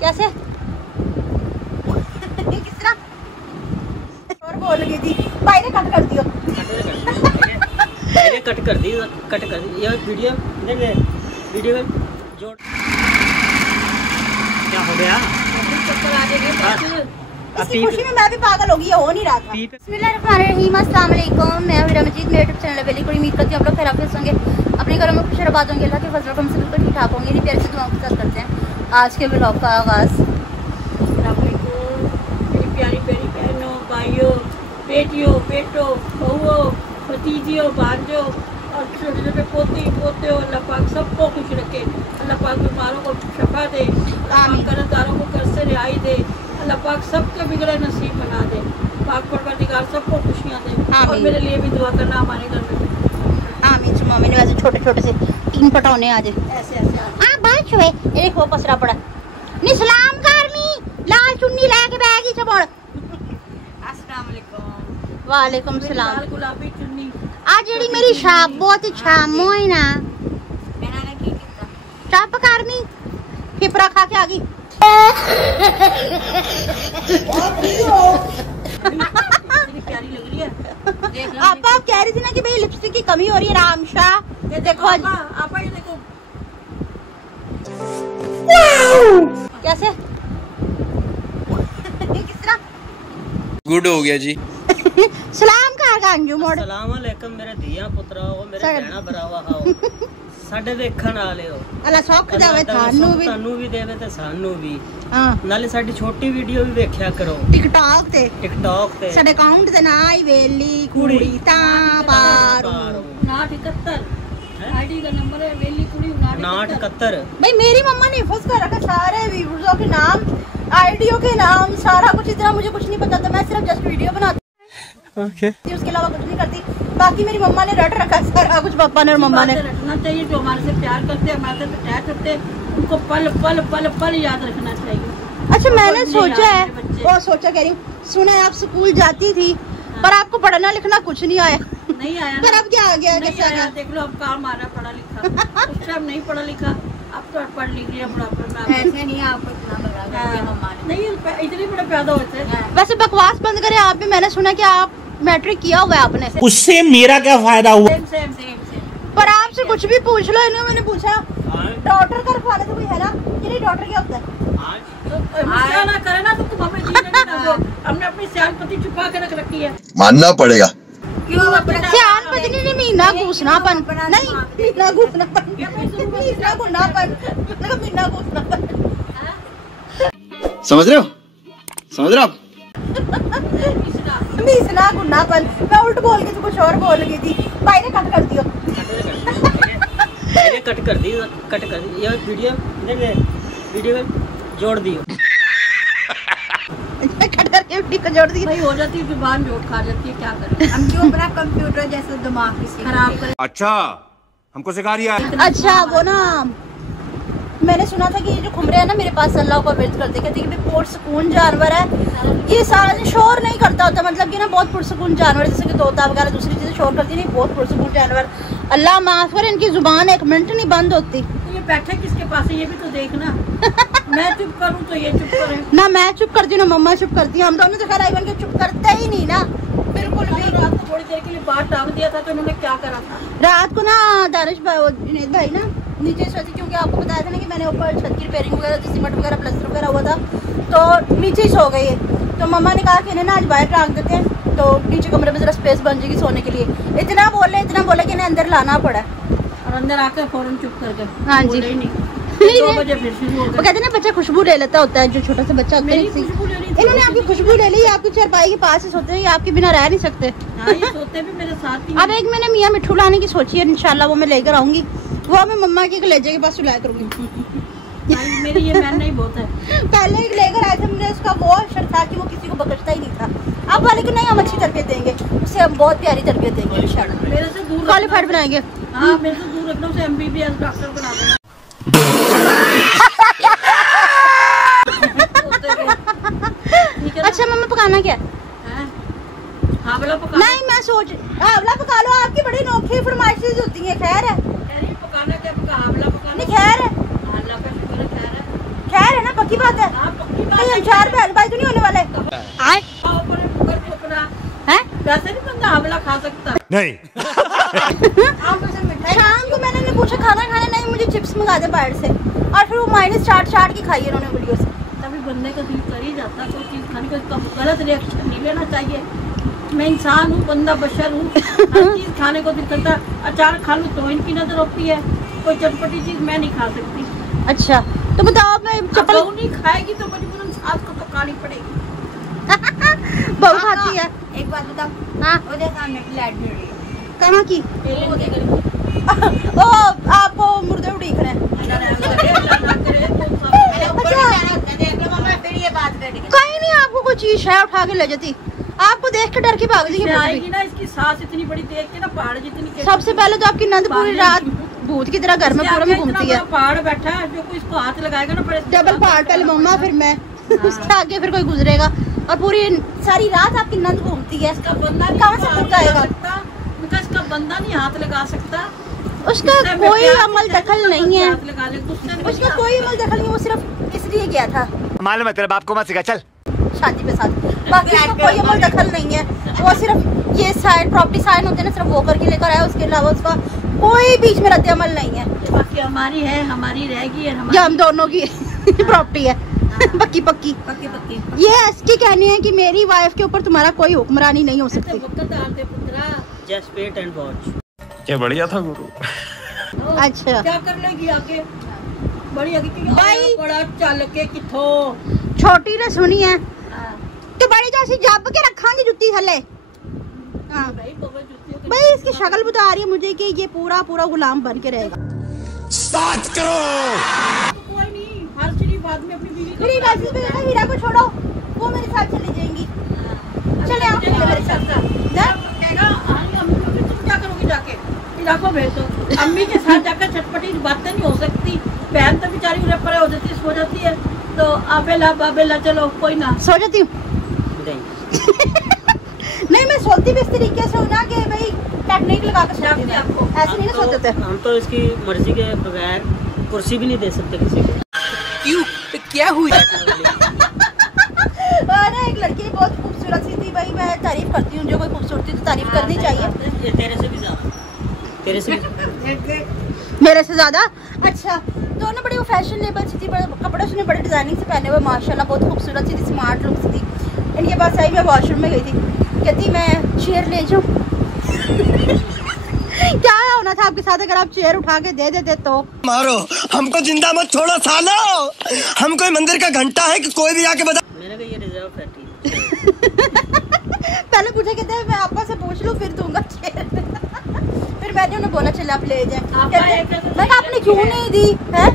कैसे किस तरह और बोल रही थी भाई ने कट कर दियो। कट कर दी ये वीडियो वीडियो जोड़ क्या हो गया? इसकी खुशी में मैं भी पागल हो गई, हो नहीं रहा था। बिस्मिल्लाहिर्रहमानिर्रहीम, अस्सलाम वालेकुम। मैं हूं रमजीत, मेरे यूट्यूब चैनल वेली कोई उम्मीद करती हूं आप लोग खैरियत से होंगे, अपने घरों में खुश आबाद होंगे, अल्लाह के फजल करम से बिल्कुल ठीक ठाक होंगे। इन्हीं प्यार से दुआओं के साथ करते हैं आज के व्लॉग का आगाज़। मेरी प्यारी प्यारी बहनों, भाइयों, बेटियों, बेटों, बहुओं, भतीजियों, भांजों और छोटे छोटे पोती पोते हो, अल्लाह पाक सबको खुश रखे। अल्लाह पाक बीमारों को शफा दे, कर्जदारों को कर्ज से रिहाई दे, अल्लाह पाक सबके बिगड़े नसीब बना दे, पाक परवरदिगार सबको खुशियाँ दे। और मेरे लिए भी दुआ करना हमारे घर में। आमीन सुमा। मैंने वैसे छोटे छोटे से 3 पटौने आज ऐसे ऐसे हाँ बात हुए। ये देखो पसरा पड़ा निसलाम कारमी लाल चुन्नी लेके बैगी चबड़। अस्सलाम वालेकुम। वालेकुम सलाम। लाल गुलाबी चुन्नी आज जेडी मेरी शाप बहुत छामो है ना मैंने की किया चाप कारमी खिपरा खा के आ गई। प्यारी लग रही है। आप कह रही थी ना कि भाई लिपस्टिक की कमी हो रही है रामशा। ये देखो आप ये देखो कैसे किस तरह गुड हो गया जी। सलाम कर गांजू मोड़। अस्सलाम वालेकुम मेरे धिया पुत्रा हो, मेरे भैणा भरावा हो, ਸਾਡੇ ਵੇਖਣ ਵਾਲੇ ਹੋ। ਅੱਲਾ ਸੌਖ ਜਾਵੇ ਤੁਹਾਨੂੰ ਵੀ ਦੇਵੇ ਤੇ ਸਾਨੂੰ ਵੀ। ਹਾਂ ਨਾਲੇ ਸਾਡੀ ਛੋਟੀ ਵੀਡੀਓ ਵੀ ਵੇਖਿਆ ਕਰੋ ਟਿਕਟੌਕ ਤੇ ਸਾਡੇ ਅਕਾਊਂਟ ਦੇ ਨਾਂ ਹੀ ਵੇਲੀ ਕੁੜੀ ਤਾਂ ਪਾਰੂ 971 आईडी का नंबर है वेली कुड़ी 971। भाई मेरी मम्मा ने हिफाज कर रखा सारे व्यूअर्सों के नाम, आईडियो के नाम, सारा कुछ। इतना मुझे कुछ नहीं पता था, मैं सिर्फ जस्ट वीडियो बनाती ओके। उसके अलावा कुछ नहीं करती। बाकी मेरी मम्मा ने रट रखा सारा कुछ, पापा ने और मम्मा ने। रखना चाहिए जो हमारे से प्यार करते हैं, हमारे से अटैच करते हैं, उनको पल पल पल पल याद रखना चाहिए। अच्छा मैंने सोचा है और सोचा कह रही हूँ, सुना है आप स्कूल जाती थी पर आपको पढ़ना लिखना कुछ नहीं आया। नहीं आया पर अब क्या आ गया? नहीं आया, देख लो अब काम आ रहा पढ़ा लिखा। उस टाइम नहीं पढ़ा लिखा, अब तो पढ़ लिख लिया बुढ़ापे में। ऐसे नहीं आपको इतना लगा मम्मा ने। नहीं इतने बड़े पैदा होते हैं। वैसे बकवास बंद करें आप भी। मैंने सुना कि आप मैट्रिक किया हुआ है आपने। उससे मेरा क्या फायदा हुआ? सेम पर आपसे कुछ भी पूछ लो इन्हें। मैंने पूछा डॉक्टर का रखवाने तो कोई है ना कि नहीं? डॉक्टर क्या होता है? तो ना करे ना तो तुम हमें जीने ना दो। हमने अपनी सियानपति छुपा के रख रखी है, मानना पड़ेगा। सियानपति नहीं महीना घूसनापन नहीं, महीना घूसनापन महीना घूसनापन महीना घूसनापन। समझ रहे हो आप? मीसना गुन्नापन। मैं उल्ट बोल गई थी, कुछ और बोल गई थी। भाई ने कट कर दियो। कट कर दी ये वीडियो जोड़ दियो। कट करके वीडियो जोड़ दी। भाई हो जाती है, जुबान जोड़ खा जाती है, क्या करें हम जो अपना कंप्यूटर जैसे दिमाग खराब करें। अच्छा हमको सिखा रिया। अच्छा वो ना मैंने सुना था कि ये जो खुमरे है ना मेरे पास अल्लाह को विरद करते, कहते कि बहुत सुकून जानवर है। ये सारा शोर नहीं करता होता, मतलब कि ना बहुत पुरसुकून जानवर, जैसे कि तोता वगैरह दूसरी चीजें शोर करती नहीं, बहुत पुरसुकून जानवर। अल्लाह माफ करे, इनकी जुबान 1 मिनट नहीं बंद होती। ये बैठे किसके पास है ये भी तो देखना। मैं चुप करूँ तो ये चुप करे ना, मैं चुप करती हूँ ना मम्मा चुप करती है। हम दोनों तो खैर आई बन के चुप करते ही नहीं ना बिल्कुल भी। रात को थोड़ी देर के लिए बाहर टांग दिया था तो उन्होंने क्या करा था रात को ना दानिश भाई जुनैद भाई ना नीचे सोती, क्योंकि आपको बताया था ना कि मैंने ऊपर छत की रिपेयरिंग वगैरह, सीमेंट वगैरह प्लास्टर वगैरह हुआ था, तो नीचे ही सो गई है। तो मम्मा ने कहा कि इन्हें ना आज बाहर टांग देते हैं, तो नीचे कमरे में जरा स्पेस बन जाएगी सोने के लिए। इतना बोले कि इन्हें अंदर लाना पड़ा और अंदर आकर फौरन चुप कर गए। हाँ जी नहीं 2 बजे फिर शुरू हो गए। वो कहते हैं ना बच्चा खुशबू ले लेता होता है, जो छोटा सा बच्चा होता है। इन्होंने आपकी खुशबू ले ली, आपकी चारपाई के पास ही सोते हैं, आपके बिना रह नहीं सकते। हाँ, ये सोते भी मेरे साथ ही। अब एक मैंने मियाँ मिट्ठू लाने की सोची है, इंशाल्लाह वो मैं लेकर आऊंगी। वो मैं मम्मा के कलेजे के पास सुलाया करूंगी। मेरी ये बहन नहीं बहुत है। पहले एक लेकर आए थे, हमने उसका वो शर्त था कि वो किसी को बख्शता ही नहीं था। अब वाले को नहीं, हम अच्छी तरबियत देंगे उसे, हम बहुत प्यारी तरबियत देंगे इंशाल्लाह। मेरे से दूर क्वालिफाइड बनाएंगे। हाँ मेरे से दूर रखना, उसे MBBS डॉक्टर बना देना। अच्छा मम्मा पकाना क्या? हावला पका। नहीं मैं सोच हावला पका लो, आपकी बड़ी अनोखी फरमाइशें होती हैं। खैर है पकाना क्या पका, हावला पकाना नहीं खैर है, अल्लाह का शुक्र है, खैर है खैर है ना पक्की बात है। हाँ, पक्की बात भाई है। हम 4 बहन भाई तो नहीं होने वाले आए हैं? वैसे नहीं बंदा हमला खा सकता। नहीं। शाम को मैंने इन्हें पूछा खाना खाने, नहीं मुझे चिप्स मंगा दे बाहर से, और फिर वो माइनस चाट की खाई इन्होंने वीडियो से। तभी बंदे का दिल कर ही जाता है कोई चीज़ खाने का, गलत रिएक्शन नहीं लेना चाहिए। मैं इंसान हूँ, बंदा बशर हूँ, हर चीज़ खाने को दिल करता है। अचार खा लूँ तो इनकी नजर होती है, कोई चटपटी चीज़ मैं नहीं खा सकती। अच्छा तो बताओ, मैं चप्पल बहू नहीं खाएगी तो मजबूरन सास को तो खानी पड़ेगी। बहू खाती है। एक बात बताओ, हाँ वो देखा हमने लाइट गिर रही है। कहाँ की? वो देख रही ओ आपको मुर्दे उड़ीक रहे हैं। कहीं नहीं, आपको कोई चीज है उठा के ले जाती, आपको देख के डर के भाग जाएगी। आएगी ना, इसकी सांस इतनी बड़ी देख के ना, पहाड़ जितनी। सबसे पहले तो आपकी नंद पूरी रात भूत की तरह घर में पूरा में घूमती है। पहाड़ बैठा है, जो कोई इसको हाथ लगाएगा ना, बड़े डबल पहाड़, पहले मम्मा फिर मैं, उसके आगे फिर कोई गुजरेगा, और पूरी सारी रात आपकी नंद घूमती है। इसका बंदा कहाँ से खुद आएगा? इसका बंदा नहीं हाथ लगा सकता, उसका कोई अमल दखल नहीं है, हाथ लगा ले उसका कोई अमल दखल नहीं, वो सिर्फ इसलिए गया था मालूम है तेरे बाप को मत सिखा, चल। शादी पे साथ, बाकी उसका कोई अमल दखल नहीं है। वो सिर्फ ये साइन प्रॉपर्टी साइन होते हैं ना, सिर्फ वो करके लेकर आया, उसके अलावा उसका कोई बीच में रद्द अमल नहीं है। बाकी हमारी है, हमारी रहेगी, ये हम दोनों की प्रॉपर्टी है, पक्की पक्की। पक्की ये इसकी कहनी है कि मेरी वाइफ के ऊपर तुम्हारा कोई हुक्मरानी नहीं हो सकती। Just wait and watch. क्या बढ़िया था गुरु। अच्छा क्या कर लेगी आगे, बड़ी आगे भाई। बड़ा चल के किथो छोटी ने सुनी है तो बड़ी तो ऐसी जब के रखांगी जुत्ती थले। हाँ भाई, इसकी शक्ल बता रही है मुझे कि ये पूरा गुलाम बन के रहेगा। 7 करोड़। कोई नहीं, हर शरीफ आदमी अपनी बीवी को मेरी राशि पे ना, हीरा को छोड़ो, वो मेरे साथ चली जाएंगी। चले आओ मेरे साथ। तुम क्या करोगी जाके, इलाकों भेज दो। अम्मी के साथ जाकर चटपटी बातें नहीं हो सकती, बहन तो बेचारी उन्हें परे हो जाती है, सो जाती है, तो आबेला बाबेला चलो कोई ना। सो जाती हूँ नहीं, मैं सोती भी इस तरीके से हूँ ना कि भाई टेक्निक लगा कर सोती हूँ, आपको ऐसे नहीं ना सोते थे। हम तो इसकी मर्जी के बगैर कुर्सी भी नहीं दे सकते किसी को। क्यों, तो क्या हुआ? ना एक लड़की बहुत खूबसूरत सी थी भाई, मैं तारीफ करती हूँ, जो कोई खूबसूरती तो तारीफ करनी चाहिए। ये तेरे से भी ज्यादा, तेरे से भी मेरे से ज्यादा। अच्छा, तो ना बड़ी वो फैशनेबल सी थी, बड़े कपड़े उसने बड़े डिजाइनिंग से पहने हुए, माशाल्लाह बहुत खूबसूरत सी थी, स्मार्ट लुक थी। इनके पास आई, मैं वॉशरूम में गई थी, कहती मैं चेयर ले जाऊँ। क्या होना था आपके साथ अगर आप चेयर उठा के दे देते तो? मारो हमको, जिंदा मत छोड़ो सालो, हम कोई मंदिर का घंटा है कि कोई भी आके बता। मैंने कहा ये रिजर्व है। पहले पूछा, कहते हैं मैं आपा से पूछ लूँ फिर दूंगा चेयर। फिर मैंने उन्हें बोला चले आप ले जाए। मैं कहा आपने क्यों नहीं दी है?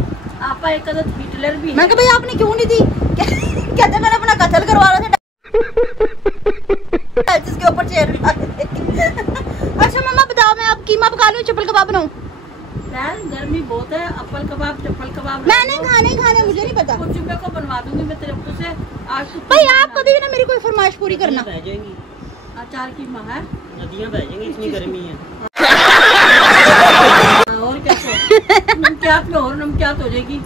आपा एक अदद हिटलर भी है। मैं कहा भाई आपने क्यों नहीं दी? कहते मैंने अपना कत्ल करवा रहा था जिसके ऊपर चेयर। अच्छा मम्मा बताओ, मैं अब कीमा पका लूँ, चप्पल कबाब बनाऊँ? गर्मी बहुत है, अप्पल कबाब चप्पल कबाब मैंने खाने मुझे नहीं पता, कुछ मैं को बनवा दूंगी मैं तेरे से। आज तो भाई आप कभी भी ना मेरी कोई फरमाइश पूरी करना। बह जाएंगी, अचार की माँ है, नदियाँ बह जाएंगी, इतनी गर्मी है। और क्या नमकियात में और नमकियात हो जाएगी।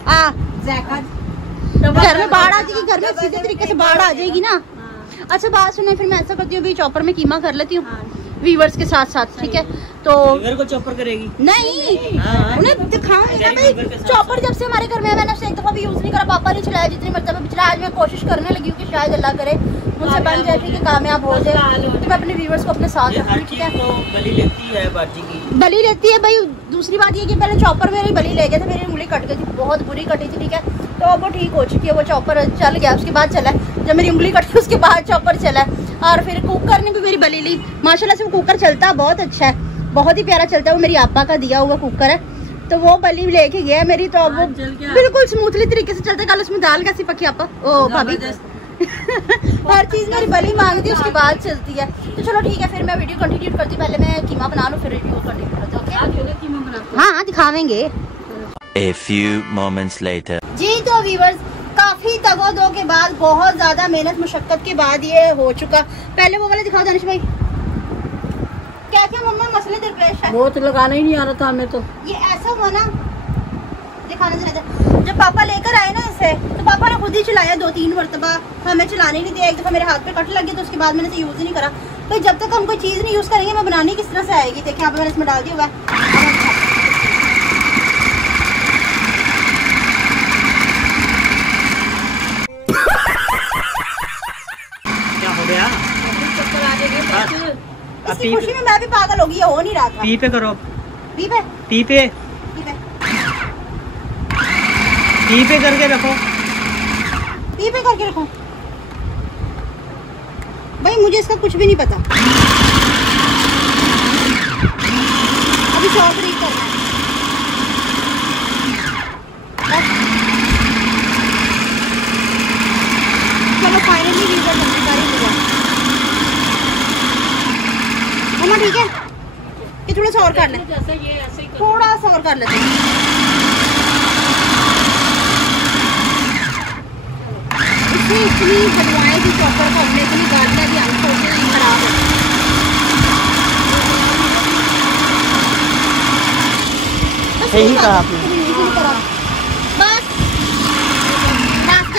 घर में बाढ़ आ जाएगी, घर में सीधे तरीके से बाढ़ आ जाएगी ना। अच्छा बात सुने, फिर मैं ऐसा करती हूँ, भी चॉपर में कीमा कर लेती हूँ व्यूअर्स के साथ साथ, ठीक है? तो लीवर को चॉपर करेगी? नहीं, हाँ। उन्हें दिखाऊंगी ना भाई। चॉपर जब से हमारे घर में है, मैंने उससे एक दफा भी यूज नहीं करा, पापा ने चलाया जितनी मरतबा पिछला। आज मैं कोशिश करने लगी हूँ कि शायद अल्लाह करे मुझसे बन जाए, ठीक है, कामयाब हो जाए, तो मैं अपने व्यूअर्स को अपने साथ ये हर रखूँ, ठीक चीज है? तो बलि लेती है बाजी की, बलि लेती है भाई। दूसरी बात ये कि पहले चॉपर मेरी बलि ले गए थे, मेरी उंगली कट गई थी, बहुत बुरी कटी थी, ठीक है? तो अब वो ठीक हो चुकी है, वो चॉपर चल गया, उसके बाद चला। जब मेरी उंगली कटी उसके बाद चॉपर चला, और फिर कुकर ने भी मेरी बलि ली। माशाल्लाह से वो कुकर चलता बहुत अच्छा है, बहुत ही प्यारा चलता है, वो मेरी आपा का दिया हुआ कुकर है, तो वो बलि लेके गया मेरी, तो अब वो बिल्कुल स्मूथली तरीके से चलता है। कल उसमें दाल कैसी पकी आपा? ओ भाभी हर चीज मेरी बलि मांगती है, उसके बाद चलती है। तो चलो ठीक है, फिर मैं वीडियो कंटिन्यू करती हूँ, पहले मैं कीमा बना लूँ, फिर वीडियो कंटिन्यू करती हूँ। हाँ दिखावेंगे। A few moments later. जी तो व्यूअर्स, काफी तगोदो के बाद, बहुत ज्यादा मेहनत मुशक्कत के बाद ये हो चुका। पहले वो वाला दिखाओ दानिश भाई, क्या क्या मम्मा मसले दरपेश है? बहुत लगाना ही नहीं आ रहा था हमें तो। ये ऐसा हुआ ना, दिखाना जरा। जब पापा लेकर आए ना इसे, तो पापा ने खुद ही मरतबा हमें चलाने नहीं दिया। एक दफ़ा मेरे हाथ पे कट लग गया तो उसके बाद मैंने इसे यूज़ ही नहीं करा। तो जब तक हम कोई चीज़ नहीं यूज़ करेंगे मैं बनानी किस तरह से आएगी। देखिए यहाँ पे मैंने इसमें डाल दिया हुआ है। क्या हो गया? इसकी खुशी में मैं भी पागल होगी, ये हो नहीं रहा था। पी पे करो, पी पे पी पे पी पे पी पे करके रखो, पी पे करके रखो। भाई मुझे इसका कुछ भी नहीं पता। अभी चौधरी करना है। चलो फाइनली वीजा जानकारी हो गया। मम्मा ठीक है, ये थोड़ा सा और कर ले, जैसे ये ऐसे ही थोड़ा सा और कर लेते हैं। इसमें इतनी बनवाई थी चॉपर को हमने, इतनी गाड़ियाँ भी हम सोचे नहीं खराब है। सही कहा आपने। बस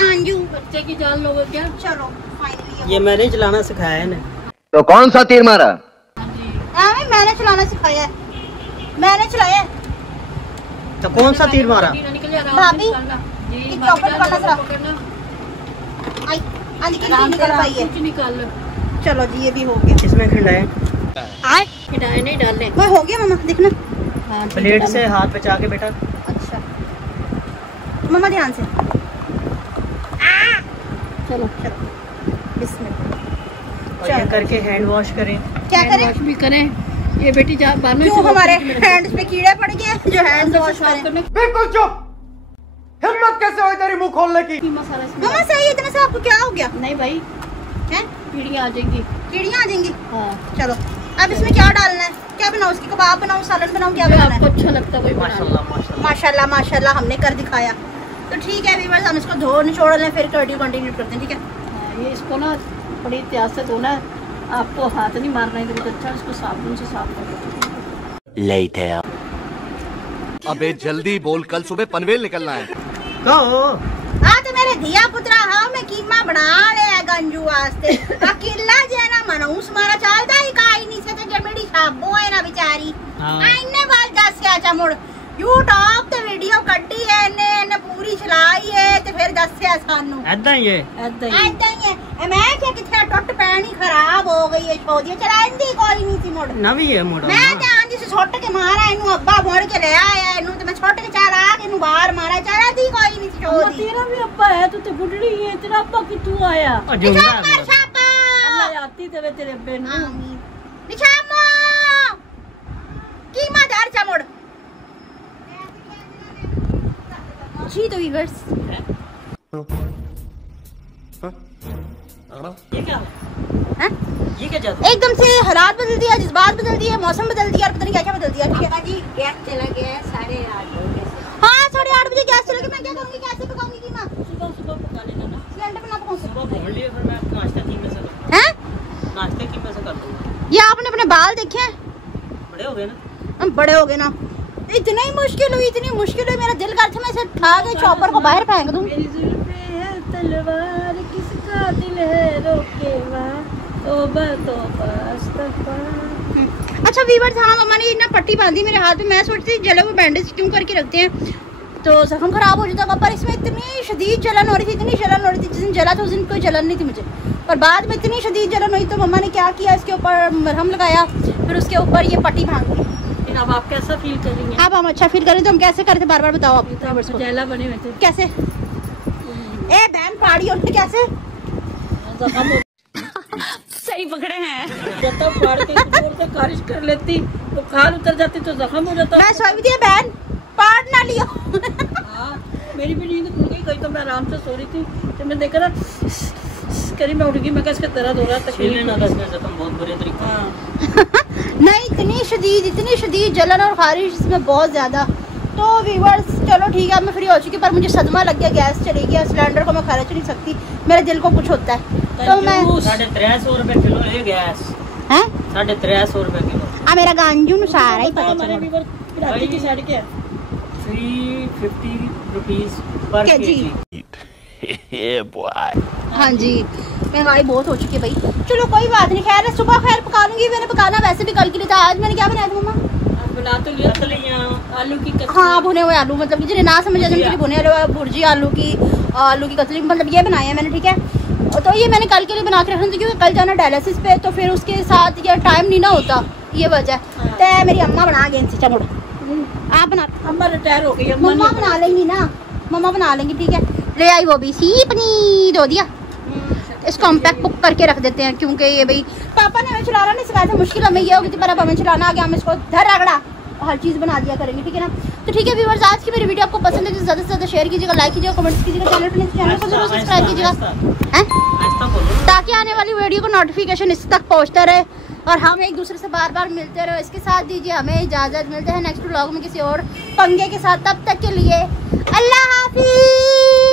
अंजू बच्चे की जान लोगे क्या? चलो फाइनली ये मैंने चलाना सिखाया है ना। तो कौन सा तीर मारा? मैंने चलाना सिखाया है, मैंने चलाया है। तो कौन सा तीर मारा? भाभी ये चॉपर पकड़ना जरा। आई आज की नहीं निकल पाई है। कुछ निकाल लो। चलो जी ये भी हो गया। इसमें खिंडाए, आए खिलाए नहीं डालने। वो हो गया मम्मा देखना। हाँ, प्लेट से हाथ बचा के बेटा। अच्छा मम्मा ध्यान से। चलो चलो बिस्मिल्लाह। और ये करके हैंड वॉश करें। क्या करें? वॉश भी करें। ये बेटी जा बानू क्यों हमारे हैंड्स पे कीड़े पड़ गए जो हैंड्स वॉश करें? करने बिल्कुल चुप। हिम्मत कैसे हुई तेरी मुंह खोलने की? की मसाला इसमें मम्मा सही है, इतने से आपको क्या हो गया नहीं भाई, हैं? पीड़ियाँ आ जाएंगी। कीड़ियाँ आ जाएंगी। हाँ, चलो अब इसमें क्या डालना है? क्या बनाऊँ? उसकी कबाब बनाऊँ, सालन बनाऊँ, क्या बनाना आपको है? अच्छा लगता है वही बनाना। माशाल्लाह माशाल्लाह। माशाल्लाह माशाल्लाह हमने कर दिखाया। तो ठीक है व्यूअर्स, हम इसको धो निचोड़ लें फिर वीडियो कंटिन्यू करते हैं, ठीक है? हाँ, ये इसको ना बड़ी एहतियात से धोना है। आपको हाथ नहीं मारना है बहुत अच्छा, इसको साबुन से साफ करो। Later. अबे जल्दी बोल, कल सुबह पनवेल निकलना है। कहो हाँ तो मेरे दिया पुत्रा हाँ मैं कीमा बना ले गंजू वास्ते अकेला जे ना मनूस मारा चलता ही काई नहीं से ते मेरी शाबो है ना बेचारी आइने बाल दस क्या चमुड़ यूट्यूब ते वीडियो कड्डी है ने पूरी चलाई है ते फिर दसया सानू ऐदा ही है। ऐदा ही ऐदा ही है। मैं क्या किथे टुट पैनी खराब हो गई है छोदी चलांदी कोई नहीं सी मुड़ नवी है मोड़ा। मैं ध्यान जी से छोट के मारा इनु अब्बा मोड़ के ले आया इनु ते मैं छोट के चार आ के इनु बाहर मारा चला दी कोई नहीं सी अम्मा छोदी तेरा भी अब्बा है, तू तो बुढ़ड़ी है, तेरा अब्बा कितू आया? शाबाश शाबाश अल्लाह आती तेरे तेरे अब्बे नु। आमीन निशामो कीमा दार चमुड़ जी। तो व्यूअर्स ये क्या हैं ये क्या जादू? एकदम से हालात बदल दिया, जज्बात बदल दिए, मौसम बदल दिया और पता नहीं क्या क्या बदल दिया। ठीक है जी गैस चला गया 8:30 बजे। हाँ 8:30 बजे गैस चला गया। मैं क्या करूँगी? कैसे पकाऊंगी कीमा? सुबह सुबह पका लेना ना। सिलेंडर पे ना पकाऊं सुबह भून लिए फिर मैं नाश्ता कीमे से कर हैं? नाश्ते कीमे से कर दूंगा। ये आपने अपने बाल देखे हैं? बड़े हो गए ना। हम बड़े हो गए ना। इतनी मुश्किल हुई मेरा दिल करता मैं इसे उठा के चॉपर को बाहर फेंक दूं। मेरी जुल्फे है तलवार, किसका दिल है रोकेवा, तौबा तौबा अस्तगफार। अच्छा वीवर्स हाँ मम्मा ने इतना पट्टी बांधी मेरे हाथ में। मैं सोचती थी जले हुए बैंडेज क्यों करके रखते हैं तो जख्म खराब हो जाता, पर इसमें इतनी शदीद जलन हो रही थी, इतनी जलन हो रही थी। जिस दिन जला था उस दिन कोई जलन नहीं थी मुझे, पर बाद में इतनी शदीद जलन हुई तो मम्मा ने क्या किया, इसके ऊपर मरहम लगाया, फिर उसके ऊपर ये पट्टी भांग दी। अब आप कैसा फील कर रही हैं? अब हम अच्छा फील करें तो हम कैसे करते बार बार बताओ आप viewers को। जैला बने हुए थे। कैसे ए बहन पहाड़ी और कैसे सही पकड़े हैं। जब फाड़ के जोर से खारिश कर लेती तो खाल उतर जाती तो जख्म हो जाता। मैं सोई थी बहन पाड़ ना लियो। हाँ, मेरी भी नींद खुल गई, कहीं तो मैं आराम से सो रही थी तो मैं देखा ना करी मैं उठ गई, मैं इसका दर्द हो रहा था। जख्म बहुत बुरे तरीके नहीं इतनी शदीद जलन और खारिश इसमें बहुत ज़्यादा। तो व्यूअर्स चलो ठीक है, मैं फ्री हो चुकी, पर मुझे सदमा लग गया, गैस चली गया, सिलेंडर को मैं खर्च नहीं सकती, मेरे दिल को कुछ होता है तो मैं 350 रुपए किलो है गैस हैं 350 रुपए किलो। आ मेरा गांजू सारा ही पता हमारे चला। व्यूअर पिराती की साइड क्या है? 350 रुपीस पर केजी। केजी। हाँ जी, महंगाई बहुत हो चुकी है भाई। चलो कोई बात नहीं, खैर सुबह खैर पका लूंगी। मैंने पकाना वैसे भी कल के लिए था। आज मैंने क्या बनाया था मम्मा? बना तो लिया कलियां आलू की कतली। हाँ, भुने हुए आलू, मतलब कि जिन्हें ना समझ आए मुझे भुने हुए भुर्जी आलू की कतली, मतलब ये बनाया है मैंने, ठीक है। तो ये मैंने कल के लिए बना के रखना था क्योंकि कल जाना डायलिसिस पे, तो फिर उसके साथ ये टाइम नहीं ना होता, ये वजह। तो मेरी अम्मा बना गई इनसे। चलो आप बना, अम्मा रिटायर हो गई। मम्मा बना लेंगी ना, मम्मा बना लेंगी, ठीक है। ले आई वो भी सीपनी धो दिया। इसको हम पैक बुक करके रख देते हैं क्योंकि ये भाई पापा ने हमें चलाना नहीं सिखाया था, मुश्किल हमें ये होगी थी, पर अब हमें चलाना आ गया, हम इसको धर रगड़ा हर चीज़ बना दिया करेंगे, ठीक है ना। तो ठीक है व्यूअर्स, आज की मेरी वीडियो आपको पसंद है तो ज़्यादा से ज़्यादा शेयर कीजिएगा, लाइक कीजिएगा, कमेंट्स कीजिएगा, चैनल को जरूर सब्सक्राइब कीजिएगा, ताकि आने वाली वीडियो को नोटिफिकेशन इस तक पहुँचता रहे और हम एक दूसरे से बार बार मिलते रहे। इसके साथ दीजिए हमें इजाज़त, मिलते हैं नेक्स्ट व्लॉग में किसी और पंगे के साथ। तब तक के लिए अल्लाह हाफिज़।